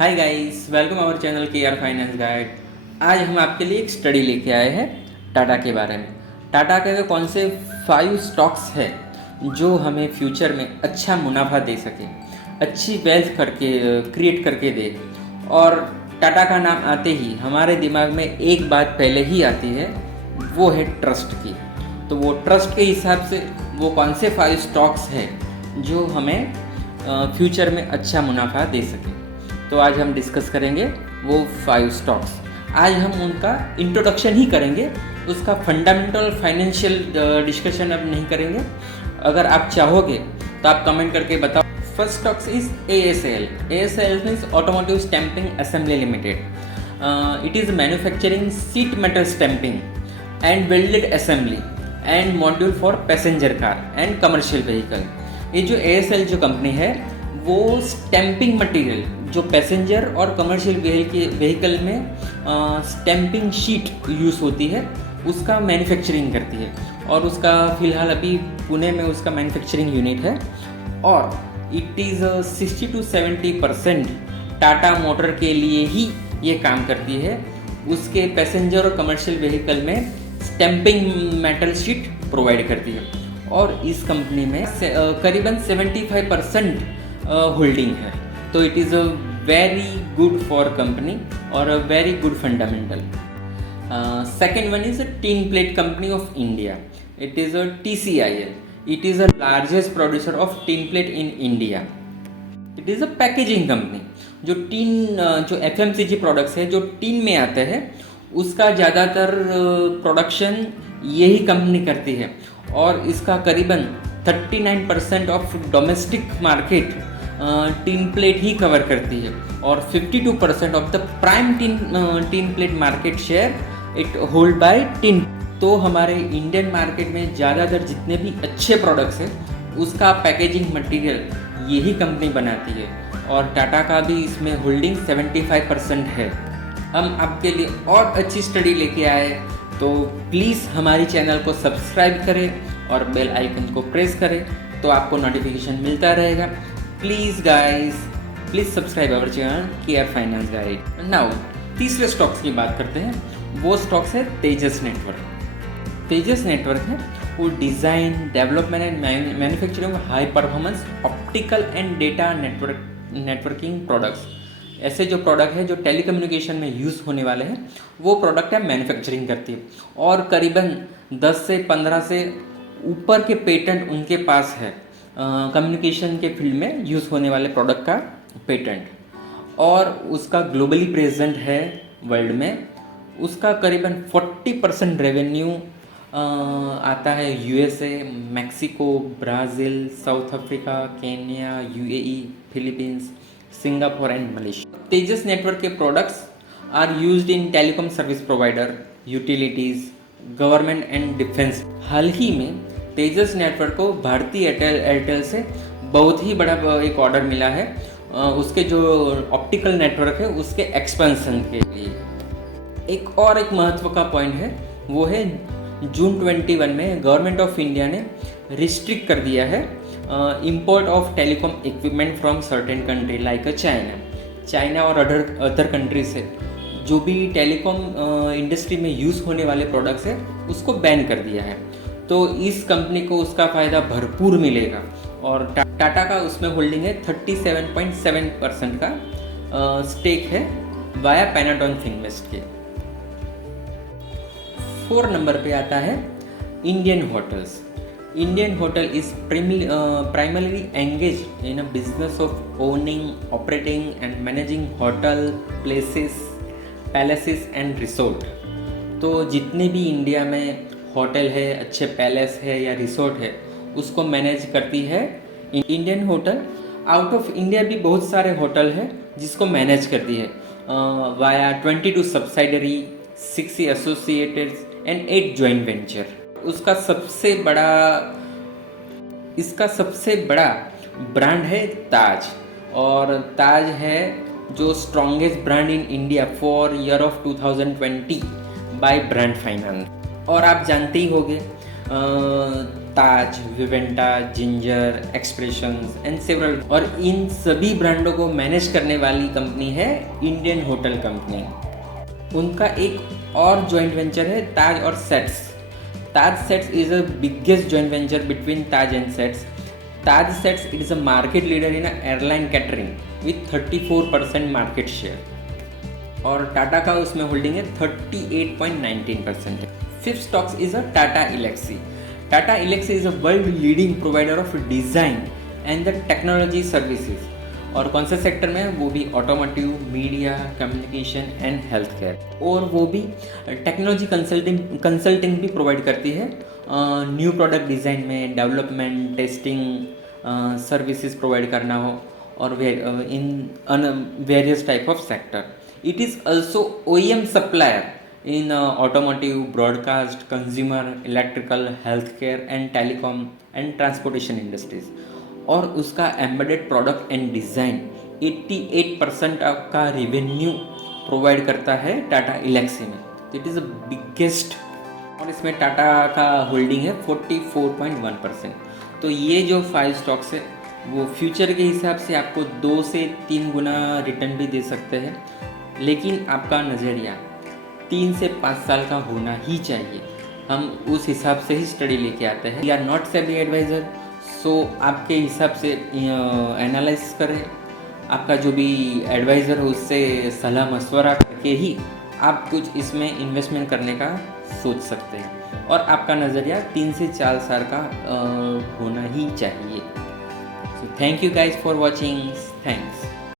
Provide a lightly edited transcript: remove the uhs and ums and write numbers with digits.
Hi guys, welcome our channel KR Finance Guide. आज हम आपके लिए एक स्टडी लेके आए हैं टाटा के बारे में। टाटा के वे कौन से 5 स्टॉक्स हैं जो हमें फ्यूचर में अच्छा मुनाफा दे सके, अच्छी वेल्थ करके क्रिएट करके दे। और टाटा का नाम आते ही हमारे दिमाग में एक बात पहले ही आती है, वो है ट्रस्ट की। तो वो ट्रस्ट के हिसाब से वो कौन से 5 स्टॉक्स हैं जो हमें फ्यूचर में अच्छा मुनाफा दे सके। तो आज हम डिस्कस करेंगे वो 5 स्टॉक्स। आज हम उनका इंट्रोडक्शन ही करेंगे, उसका फंडामेंटल फाइनेंशियल डिस्कशन अब नहीं करेंगे। अगर आप चाहोगे तो आप कमेंट करके बताओ। First stocks is ASL। ASL means automotive stamping assembly limited. It is manufacturing seat metal stamping and welded assembly and module for passenger car and commercial vehicle. ये जो ASL जो कंपनी है वो स्टैंपिंग मटेरियल जो passenger और commercial vehicle में stamping sheet use होती है उसका मैन्युफैक्चरिंग करती है। और उसका फ़िलहाल अभी पुणे में उसका मैन्युफैक्चरिंग यूनिट है। और it is 60 to 70% Tata motor के लिए ही ये काम करती है। उसके पैसेंजर और कमर्शियल व्हीकल में स्टैंपिंग मेटल शीट प्रोवाइड करती है। और इस कंपनी में करीबन 75% होल्डिंग है। तो it is a very good for company और a very good fundamental. Second one is a tin plate company of India. It is a TCIL. It is the largest producer of tin plate in India. It is a packaging company. जो जो FMCG products है जो tin में आते हैं उसका ज़्यादातर production यही कंपनी करती है। और इसका करीबन 39% of domestic market tin plate he cover करती है। और 52% of the prime tin plate market share it hold by tin. तो हमारे इंडियन मार्केट में ज़्यादातर जितने भी अच्छे प्रोडक्ट्स हैं उसका पैकेजिंग मटेरियल यही कंपनी बनाती है। और टाटा का भी इसमें होल्डिंग 75% है। हम आपके लिए और अच्छी स्टडी लेके आए, तो प्लीज़ हमारी चैनल को सब्सक्राइब करें और बेल आइकन को प्रेस करें तो आपको नोटिफिकेशन मिलता रहेगा। Please guys, please subscribe our channel KR Finance Guide. Now तीसरे स्टॉक्स की बात करते हैं। वो स्टॉक्स है तेजस नेटवर्क। तेजस नेटवर्क है वो design, development and manufacturing high performance optical and data networking products. ऐसे जो प्रोडक्ट है जो टेलीकम्युनिकेशन में यूज़ होने वाले हैं वो प्रोडक्ट है मैन्युफैक्चरिंग करती है। और करीबन 10 से 15 से ऊपर के पेटेंट उनके पास है कम्युनिकेशन के फील्ड में यूज़ होने वाले प्रोडक्ट का पेटेंट। और उसका ग्लोबली प्रेजेंट है वर्ल्ड में। उसका करीबन 40% रेवेन्यू आता है USA, Mexico, Brazil, South Africa, Kenya, UAE, Philippines, Singapore and Malaysia. Tejas network के products are used in telecom service provider, utilities, government and defence. हाल ही में तेजस नेटवर्क को भारतीय एयरटेल से बहुत ही बड़ा एक ऑर्डर मिला है उसके जो ऑप्टिकल नेटवर्क है उसके एक्सपेंशन के लिए। एक महत्व का पॉइंट है वो है जून 21 में गवर्नमेंट ऑफ इंडिया ने रिस्ट्रिक्ट कर दिया है import of telecom equipment from certain country like China और अदर कंट्री से जो भी टेलीकॉम इंडस्ट्री में यूज़ होने वाले प्रोडक्ट्स है उसको बैन कर दिया है। तो इस कंपनी को उसका फ़ायदा भरपूर मिलेगा। और टाटा का उसमें होल्डिंग है 37.7% का स्टेक है वाया पैनाटॉन फिनवेस्ट के। 4 नंबर पे आता है Indian hotels. Indian hotel is primarily engaged in a business of owning, operating and managing hotel, palaces and resort. तो जितने भी इंडिया में होटल है, अच्छे पैलेस है या रिसोर्ट है उसको मैनेज करती है Indian hotel. Out of India भी बहुत सारे होटल है जिसको मैनेज करती है via 22 subsidiary, 60 associates and 8 joint venture. इसका सबसे बड़ा ब्रांड है ताज। और ताज है जो strongest brand in India for year of 2020 by Brand Finance. और आप जानते ही होंगे Taj, Vivanta, Ginger, Expressions and several, और इन सभी ब्रांडों को मैनेज करने वाली कंपनी है इंडियन होटल कंपनी। उनका एक और जॉइंट वेंचर है ताज और SATS. Taj SATS is a biggest joint venture between Taj and SATS. Taj SATS it is a market leader in airline catering with 34% market share, और टाटा का उसमें होल्डिंग है 38.19%। Fifth stocks is a Tata Elxsi. Tata Elxsi is a world leading provider of design and the technology services, और कौन से sector में है, वो भी automotive, media, communication and health care, और वो भी टेक्नोलॉजी कंसल्टिंग भी प्रोवाइड करती है न्यू प्रोडक्ट डिज़ाइन में, डेवलपमेंट, टेस्टिंग सर्विसेज प्रोवाइड करना हो, और in various type of sector. It is also OEM supplier in automotive, broadcast, consumer, electrical, health care and telecom and transportation industries, और उसका embedded product and design 88% का revenue provide करता है Tata Alexei में। It is a biggest, और इसमें टाटा का holding है 44.1%। तो ये जो 5 स्टॉक्स है वो फ्यूचर के हिसाब से आपको 2 से 3 गुना रिटर्न भी दे सकते हैं, लेकिन आपका नज़रिया 3 से 5 साल का होना ही चाहिए। हम उस हिसाब से ही स्टडी लेके आते हैं। We are not SEBI advisor, so आपके हिसाब से एनालाइज करें, आपका जो भी एडवाइज़र हो उससे सलाह मशवरा करके ही आप कुछ इसमें इन्वेस्टमेंट करने का सोच सकते हैं, और आपका नज़रिया 3 से 4 साल का होना ही चाहिए। So thank you guys for watching. Thanks.